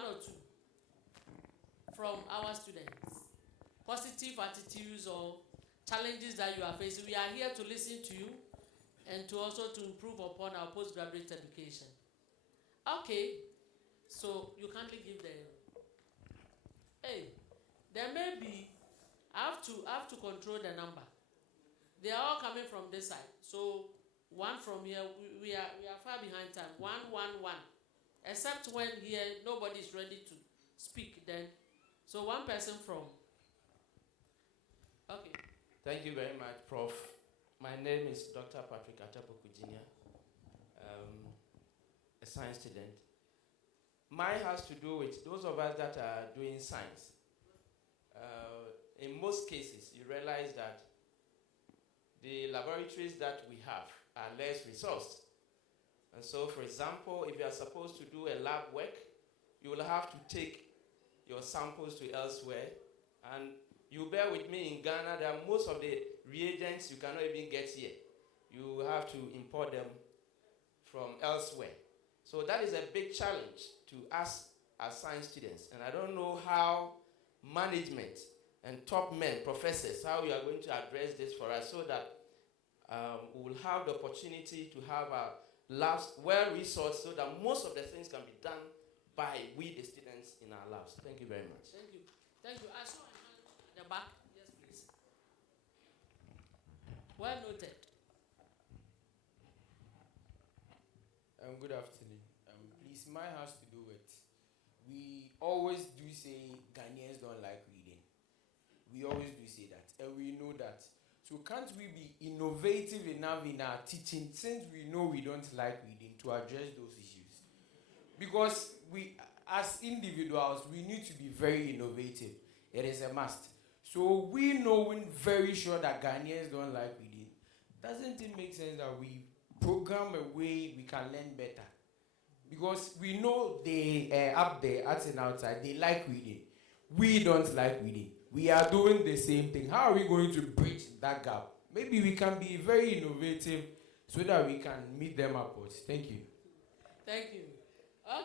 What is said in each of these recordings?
one or two from our students. Positive attitudes or challenges that you are facing. We are here to listen to you and to also to improve upon our postgraduate education. Okay, so you kindly give the. Hey, there may be. I have to control the number. They are all coming from this side. So one from here, we are far behind time. 111. Except when here nobody is ready to speak. Then, so one person from. Okay. Thank you very much, Prof. My name is Dr. Patrick Atapoku Jr., a science student. Mine has to do with those of us that are doing science. In most cases, you realize that the laboratories that we have are less resourced. And so, for example, if you are supposed to do a lab work, you will have to take your samples to elsewhere. And you bear with me, in Ghana, there are most of the reagents you cannot even get here. You have to import them from elsewhere. So that is a big challenge to us as science students. And I don't know how management and top men, professors, how we are going to address this for us so that we will have the opportunity to have our labs well-resourced so that most of the things can be done by we, the students, in our labs. Thank you very much. Thank you. Thank you. I saw a hand at the back. Yes, please. Well noted. Good afternoon. Please, mine has to do with, we always do say Ghanaians don't like reading. We always do say that, and we know that. So can't we be innovative enough in our teaching, since we know we don't like reading, to address those issues? Because we, as individuals, we need to be very innovative. It is a must. So we knowing very sure that Ghanaians don't like reading, doesn't it make sense that we program a way we can learn better? Because we know they up there, out and outside, they like reading. We don't like reading. We are doing the same thing. How are we going to bridge that gap? Maybe we can be very innovative so that we can meet them upwards. Thank you. Thank you.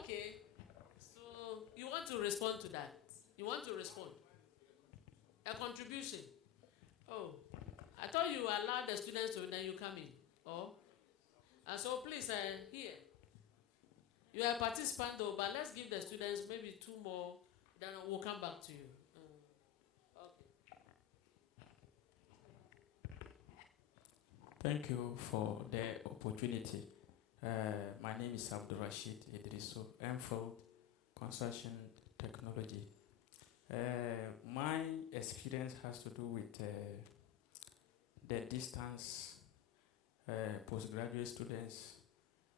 Okay. So you want to respond to that? You want to respond? A contribution? Oh, I thought you allowed the students to, then you come in. Oh, and so please, here. You are a participant though, but let's give the students maybe two more, then we'll come back to you. Okay. Thank you for the opportunity. My name is Abdul Rashid Idrisu, MPhil, Construction Technology. My experience has to do with the distance postgraduate students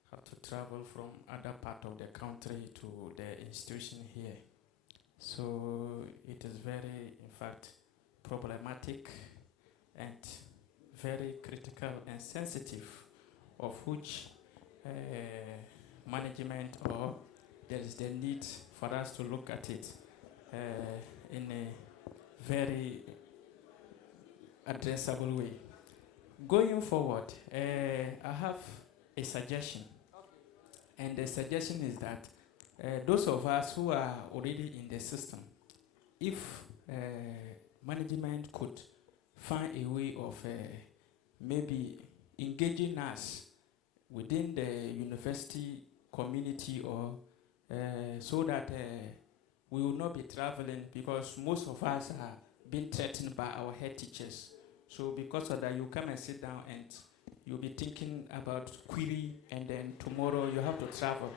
have to travel from other part of the country to the institution here. So it is very, in fact, problematic and very critical and sensitive, of which management or there is the need for us to look at it in a very addressable way. Going forward, I have a suggestion. And the suggestion is that those of us who are already in the system, if management could find a way of maybe engaging us within the university community, or so that we will not be traveling, because most of us are being threatened by our head teachers. So because of that, you come and sit down and you'll be thinking about query, and then tomorrow you have to travel.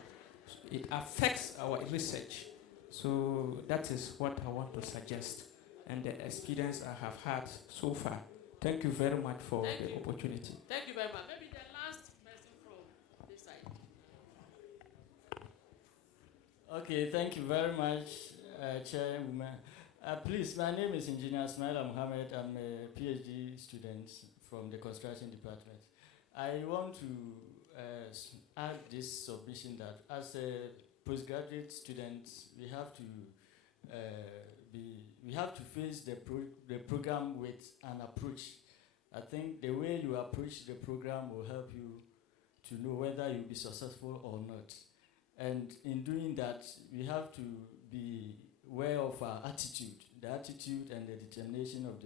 It affects our research. So that is what I want to suggest, and the experience I have had so far. Thank you very much for the opportunity. Thank you very much. Maybe the last person from this side. Okay, thank you very much, Chairwoman. Please, my name is Engineer Ismaila Mohammed. I'm a PhD student from the Construction Department. I want to add this submission that as a postgraduate student, we have to face the program with an approach. I think the way you approach the program will help you to know whether you'll be successful or not. And in doing that, we have to be aware of our attitude. The attitude and the determination of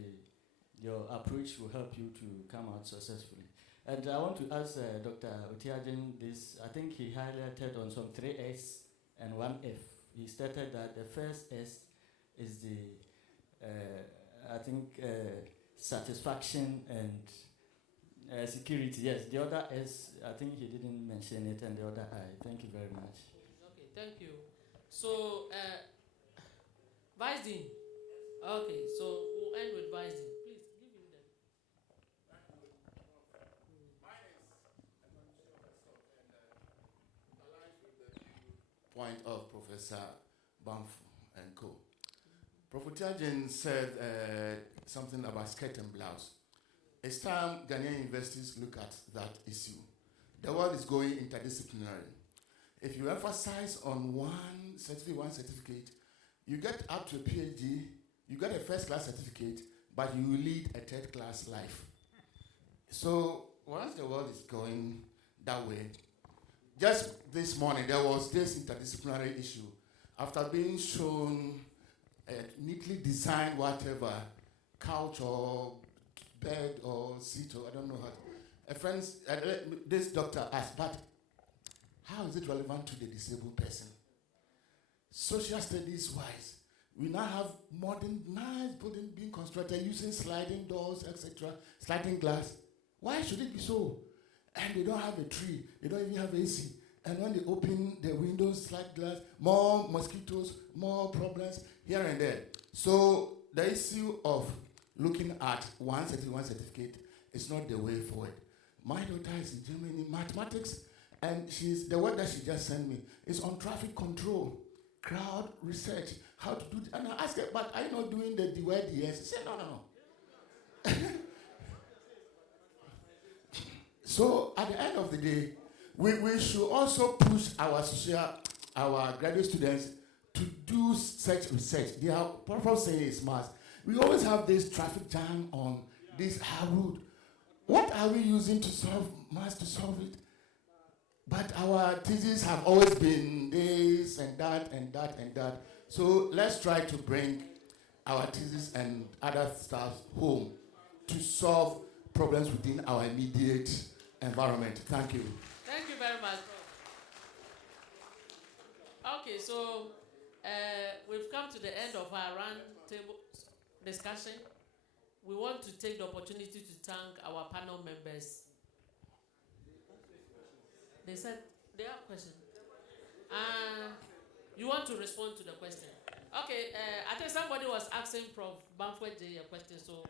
your approach will help you to come out successfully. And I want to ask Dr. Otiajen this. I think he highlighted on some 3 S and 1 F. He stated that the first S is the, satisfaction and security. Yes, the other S, I think he didn't mention it, and the other I. Thank you very much. Okay, thank you. So, Vice Dean. Okay, so we'll end with Vice Dean. Please give him the. Point of Professor Banfu and co. Professor Tiajen said something about skirt and blouse. It's time Ghanaian universities look at that issue. The world is going interdisciplinary. If you emphasize on one certificate, you get up to a PhD, you get a first-class certificate, but you will lead a third-class life. So once the world is going that way, just this morning there was this interdisciplinary issue. After being shown a neatly designed whatever, couch or bed or seat or I don't know how. A friend, this doctor asked, but how is it relevant to the disabled person? Social studies wise, we now have modern, nice building being constructed using sliding doors, etc., sliding glass. Why should it be so? And they don't have a tree, they don't even have AC. And when they open the windows, slide glass, more mosquitoes, more problems here and there. So the issue of looking at one certificate is not the way forward. My daughter is in Germany, mathematics, and the work that she just sent me is on traffic control, crowd research, how to do it. And I asked her, but are you not doing the word yes? She said, no. So at the end of the day, we should also push our graduate students to do such research. Their purpose saying is mass. We always have this traffic jam on this road. What are we using to solve mass to solve it? But our theses have always been this and that and that and that. So let's try to bring our thesis and other stuff home to solve problems within our immediate environment. Thank you. Thank you very much. Okay, so we've come to the end of our round table discussion. We want to take the opportunity to thank our panel members. They said they have questions. You want to respond to the question? Okay, I think somebody was asking Prof. Banfwet a question, so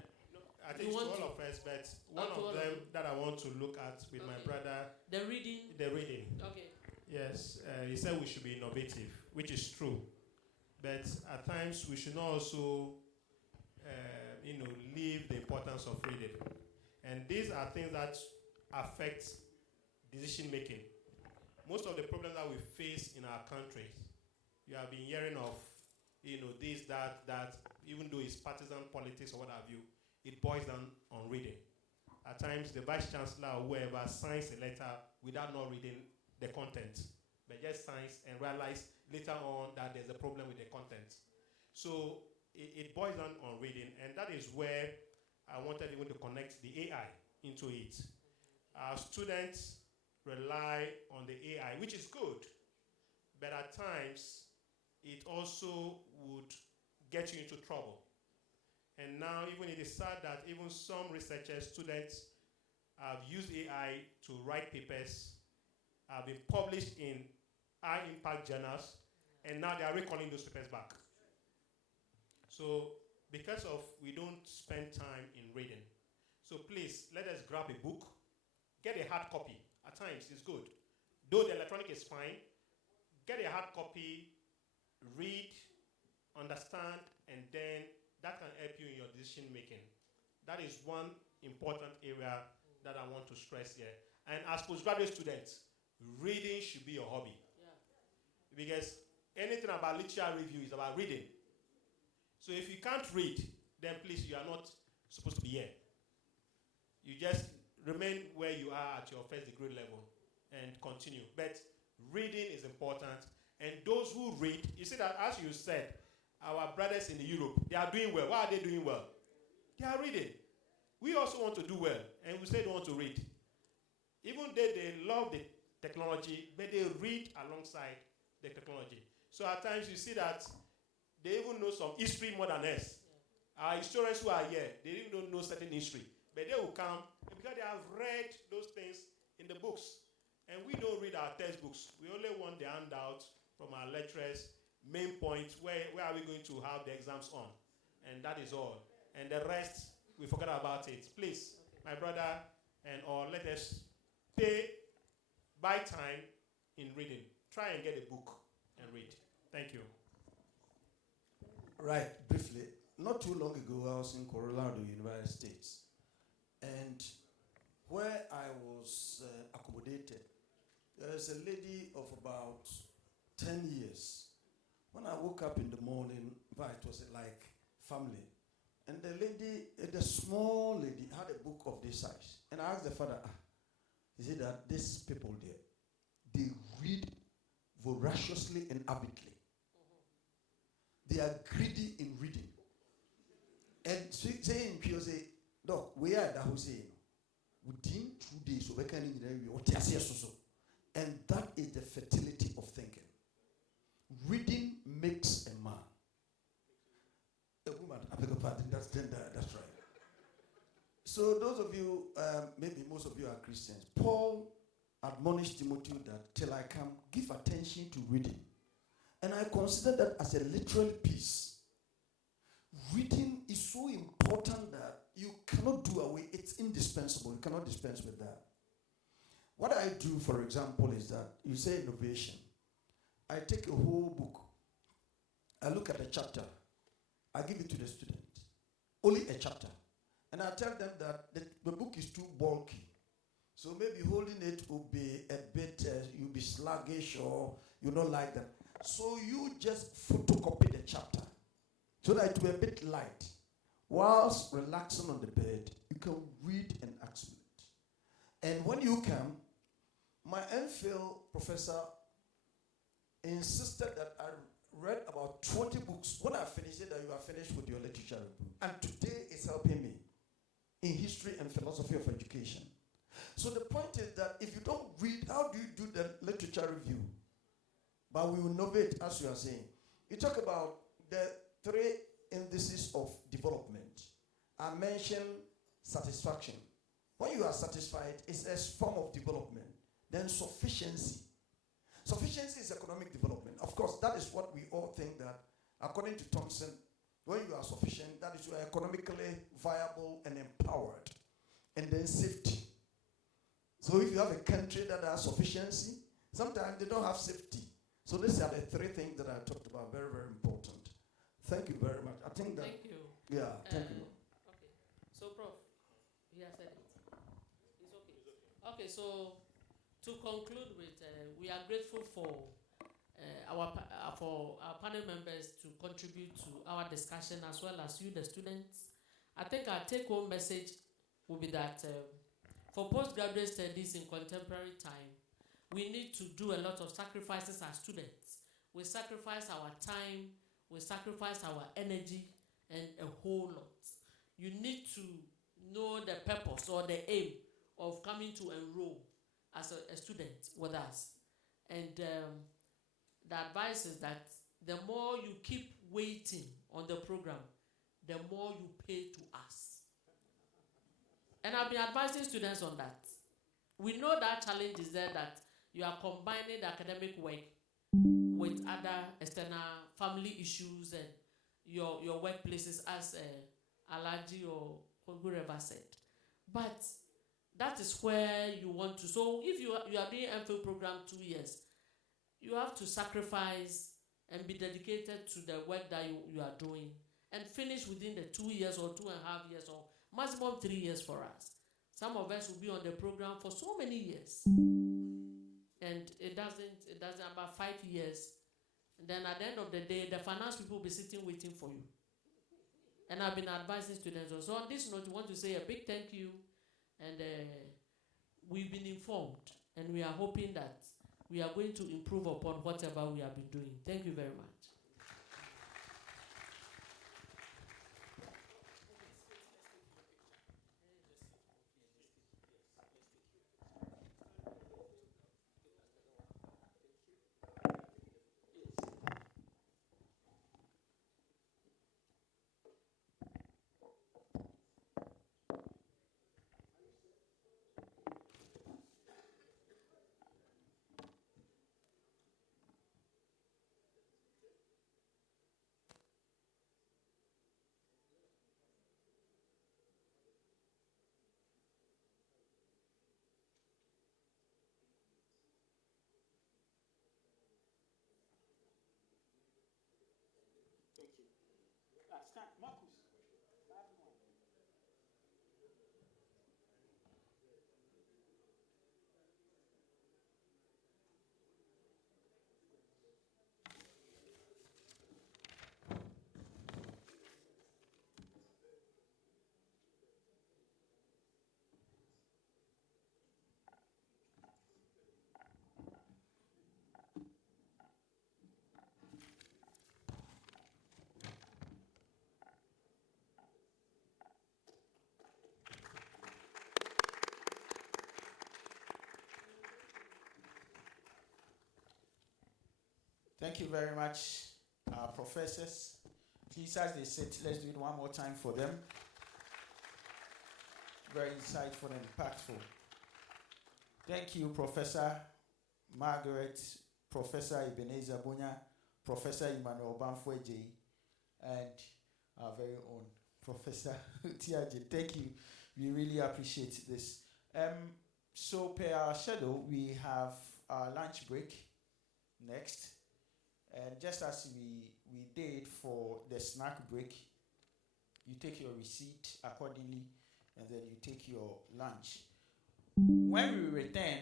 I think it's all of us, but one of them that I want to look at with my brother. The reading? The reading. Okay. Yes, he said we should be innovative, which is true. But at times we should also, leave the importance of reading. And these are things that affect decision making. Most of the problems that we face in our country, you have been hearing of, this, that, even though it's partisan politics or what have you, it boils down on reading. At times, the vice chancellor or whoever signs a letter without not reading the content, but just signs and realize later on that there's a problem with the content. So it boils down on reading, and that is where I wanted even to connect the AI into it. Our students rely on the AI, which is good, but at times it also would get you into trouble. And now even it is sad that even some researchers, students have used AI to write papers, have been published in high impact journals, and now they are recalling those papers back. So because of we don't spend time in reading, so please let us grab a book, get a hard copy. At times it's good. Though the electronic is fine, get a hard copy, read, understand, and then that can help you in your decision making. That is one important area that I want to stress here. And as postgraduate students, reading should be your hobby. Yeah. Because anything about literature review is about reading. So if you can't read, then please, you are not supposed to be here. You just remain where you are at your first degree level and continue. But Reading is important. And those who read, you see that as you said, our brothers in Europe, they are doing well. Why are they doing well? They are reading. We also want to do well, and we say they want to read. Even they love the technology, but they read alongside the technology. So at times you see that they even know some history more than us. Yeah. Our historians who are here, they even don't know certain history. But they will come because they have read those things in the books. And we don't read our textbooks. We only want the handout from our lecturers, main points, where are we going to have the exams on. And that is all. And the rest, we forget about it. Please, my brother, or let us buy time in reading. Try and get a book and read. Thank you. Right, briefly. Not too long ago, I was in Colorado, United States. And where I was accommodated, there is a lady of about 10 years. When I woke up in the morning, it was like family. And the lady, the small lady, had a book of this size. And I asked the father, he said that these people there, they read voraciously and avidly. They are greedy in reading. And saying, she say, Doc, we are that who say, within 2 days, we can and that is the fertility of thinking. Reading makes a man. A woman, I beg your pardon, that's right. So those of you, maybe most of you are Christians. Paul admonished Timothy that till I come, give attention to reading. And I consider that as a literal piece. Reading is so important that you cannot do away. It's indispensable. You cannot dispense with that. What I do, for example, is that you say innovation. I take a whole book. I look at a chapter. I give it to the student. Only a chapter. And I tell them that the book is too bulky. So maybe holding it will be a bit, you'll be sluggish or you don't like that. So you just photocopy the chapter so that it will be a bit light. Whilst relaxing on the bed, you can read and accumulate. And when you come, my MPhil professor insisted that I read about 20 books. When I finished it, that you are finished with your literature review. And today it's helping me in history and philosophy of education. So the point is that if you don't read, how do you do the literature review? But we will innovate, as you are saying. You talk about the 3 indices of development. I mentioned satisfaction. When you are satisfied, it's a form of development. Then sufficiency. Sufficiency is economic development. Of course, that is what we all think that, according to Thompson, when you are sufficient, that is you are economically viable and empowered. And then safety. So if you have a country that has sufficiency, sometimes they don't have safety. So these are the 3 things that I talked about, very, very important. Thank you very much. I think that. Thank you. Yeah, thank you. Okay. So, Prof, he has said it. It's okay. Okay, so to conclude with, we are grateful for our panel members to contribute to our discussion as well as you, the students. I think our take-home message will be that for postgraduate studies in contemporary time, we need to do a lot of sacrifices as students. We sacrifice our time, we sacrifice our energy, and a whole lot. You need to know the purpose or the aim of coming to enroll as a student with us. And the advice is that the more you keep waiting on the program, the more you pay to us. And I've been advising students on that. We know that challenge is there, that you are combining the academic work with other external family issues and your workplaces, as Alaji or whoever said. But that is where you want to. So if you are doing MPhil program 2 years, you have to sacrifice and be dedicated to the work that you are doing and finish within the 2 years or 2.5 years or maximum 3 years for us. Some of us will be on the program for so many years. And it doesn't about 5 years. And then at the end of the day, the finance people will be sitting waiting for you. And I've been advising students also. So on this note, we want to say a big thank you. And we've been informed. And we are hoping that we are going to improve upon whatever we have been doing. Thank you very much. Thank you very much, professors. Please, as they sit, let's do it one more time for them. Very insightful and impactful. Thank you, Professor Margaret, Professor Ebenezer Bunya, Professor Emmanuel Banfueji, and our very own Professor Tiaje. Thank you. We really appreciate this. So, per our schedule, we have our lunch break next. And just as we did for the snack break, you take your receipt accordingly, and then you take your lunch. When we return,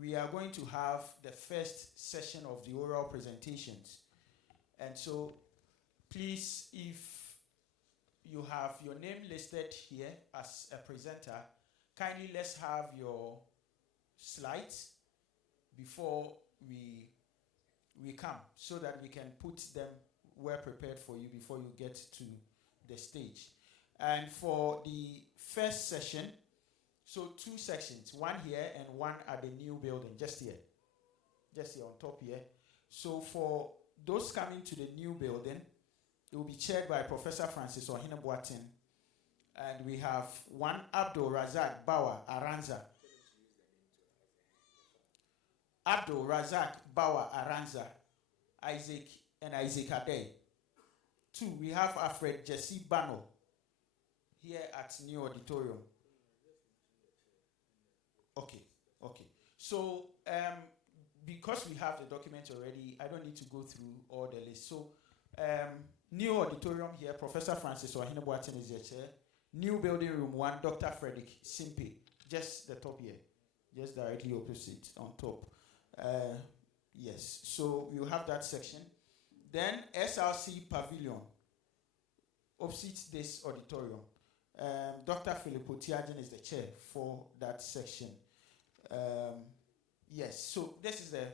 we are going to have the first session of the oral presentations. And so, please, if you have your name listed here as a presenter, kindly let's have your slides before we come, so that we can put them well prepared for you before you get to the stage. And for the first session, so 2 sections, one here and one at the new building, just here on top here. So for those coming to the new building, it will be chaired by Professor Francis Ohine-Boateng, and we have one Abdul Razak Bawa Aranza. Abdul Razak Bawa Aranza, Isaac Ade. 2, we have Alfred Jesse Bano here at New Auditorium. Okay. So, because we have the document already, I don't need to go through all the list. So, New Auditorium here, Professor Francis Ohine-Boateng is your chair. New Building Room 1, Dr. Frederick Simpe, just the top here, just directly opposite on top. Yes, so you have that section. Then SRC Pavilion, opposite this auditorium. Dr. Philippo Tiajen is the chair for that section. Yes, so this is the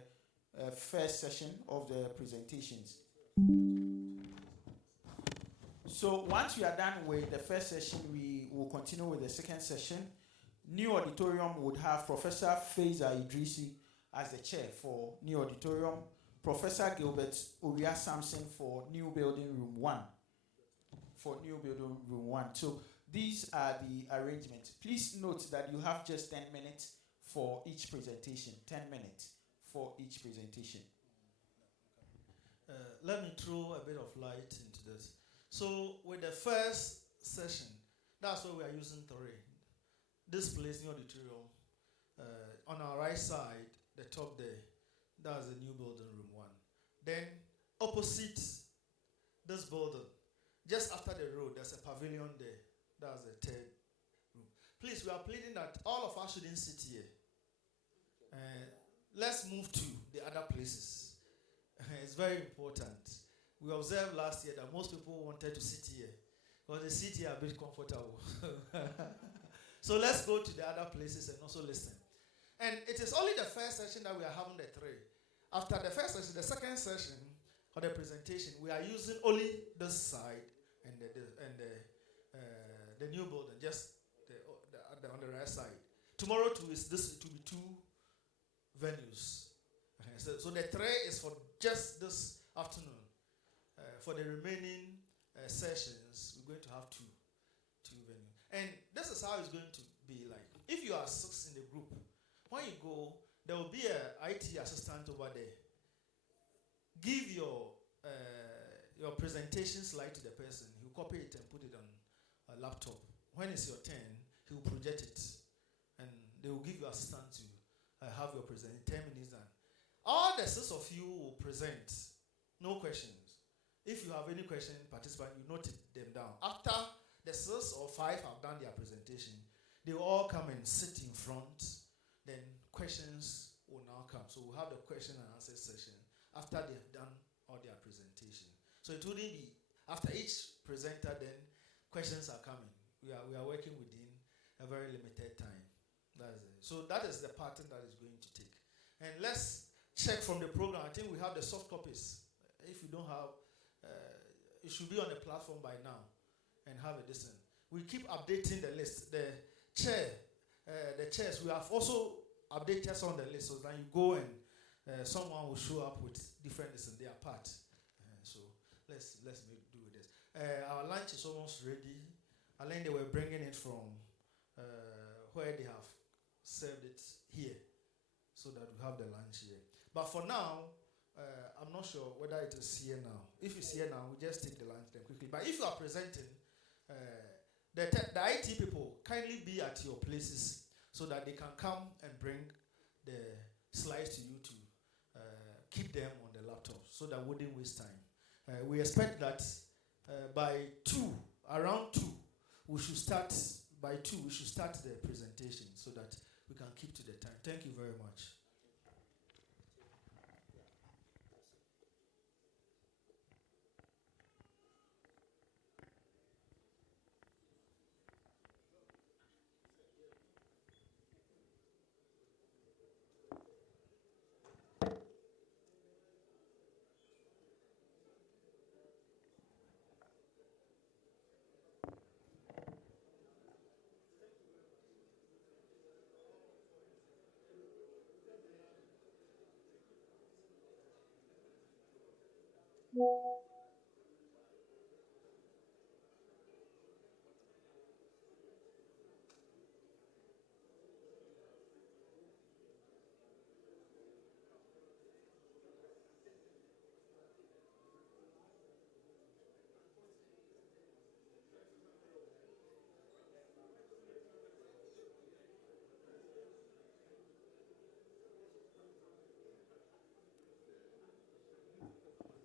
first session of the presentations. So once we are done with the first session, we will continue with the second session. New Auditorium would have Professor Faiza Idrisi as the chair for New Auditorium, Professor Gilbert Uria Sampson for New Building Room 1. So these are the arrangements. Please note that you have just 10 minutes for each presentation. 10 minutes for each presentation. Let me throw a bit of light into this. So with the first session, that's why we are using 3. This place, New Auditorium, on our right side, the top there, that's the New Building Room 1. Then opposite this building, just after the road, there's a pavilion there. That's the 3rd room. Please, we are pleading that all of us shouldn't sit here. Let's move to the other places. It's very important. We observed last year that most people wanted to sit here because they sit here a bit comfortable. So let's go to the other places and also listen. And it is only the first session that we are having the 3. After the first session, the second session of the presentation, we are using only this side and the new building, just on the right side. Tomorrow too is this. It will be 2 venues. Okay, so the 3 is for just this afternoon. For the remaining sessions, we're going to have 2 venues. And this is how it's going to be like. If you are 6 in the group, when you go, there will be an IT assistant over there. Give your presentation slide to the person. He'll copy it and put it on a laptop. When it's your turn, he'll project it. And they will give you assistant to have your presentation 10 minutes done. All the 6 of you will present. No questions. If you have any question, participant, you note them down. After the 6 or 5 have done their presentation, they will all come and sit in front. Then questions will now come. So we'll have the question and answer session after they have done all their presentation. So it wouldn't be after each presenter, then questions are coming. We are working within a very limited time. That is it. So that is the pattern that is going to take. And let's check from the program. I think we have the soft copies. If you don't have, it should be on the platform by now and have a listen. We keep updating the list. The chairs, we have also updated on the list so that you go and someone will show up with different lists in their part. So let's make do with this. Our lunch is almost ready. I think they were bringing it from where they have served it here so that we have the lunch here. But for now, I'm not sure whether it is here now. If it's here now, we just take the lunch then quickly. But if you are presenting, the IT people kindly be at your places so that they can come and bring the slides to you to keep them on the laptop so that we wouldn't waste time. We expect that by around 2, we should start the presentation so that we can keep to the time. Thank you very much. Yeah.